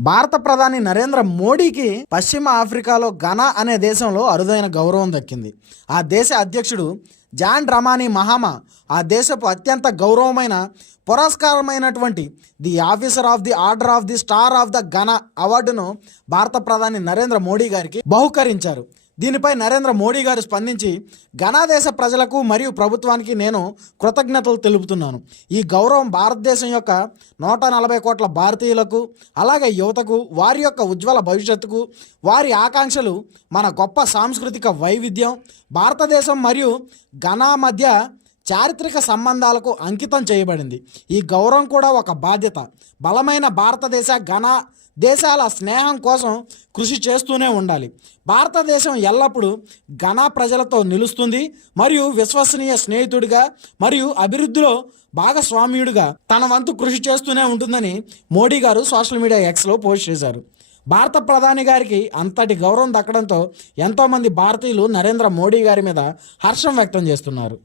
భారత ప్రధాని నరేంద్ర మోడీకి పశ్చిమ ఆఫ్రికాలో ఘనా అనే దేశంలో అరుదైన గౌరవం దక్కింది. ఆ దేశ అధ్యక్షుడు జాన్ రమానీ మహామా ఆ దేశపు అత్యంత గౌరవమైన పురస్కారమైనటువంటి the officer of the order of the star of the Ghana అవార్డును భారత ప్రధాని నరేంద్ర మోడీ గారికి బహుకరించారు. దీనిపై నరేంద్ర మోడీ గారు స్పందించి ఘనాదేశ ప్రజలకు మరియు ప్రభుత్వానికి నేను కృతజ్ఞతలు తెలుపుతున్నాను. ఈ గౌరవం భారతదేశం యొక్క నూట నలభై కోట్ల భారతీయులకు అలాగే యువతకు వారి యొక్క ఉజ్వల భవిష్యత్తుకు వారి ఆకాంక్షలు మన గొప్ప సాంస్కృతిక వైవిధ్యం భారతదేశం మరియు ఘనా మధ్య చారిత్రక సంబంధాలకు అంకితం చేయబడింది. ఈ గౌరవం కూడా ఒక బాధ్యత. బలమైన భారతదేశ ఘన దేశాల స్నేహం కోసం కృషి చేస్తూనే ఉండాలి. భారతదేశం ఎల్లప్పుడూ ఘన ప్రజలతో నిలుస్తుంది మరియు విశ్వసనీయ స్నేహితుడిగా మరియు అభివృద్ధిలో భాగస్వామ్యుడిగా తన వంతు కృషి చేస్తూనే ఉంటుందని మోడీ గారు సోషల్ మీడియా ఎక్స్లో పోస్ట్ చేశారు. భారత ప్రధాని గారికి అంతటి గౌరవం దక్కడంతో ఎంతోమంది భారతీయులు నరేంద్ర మోడీ గారి మీద హర్షం వ్యక్తం చేస్తున్నారు.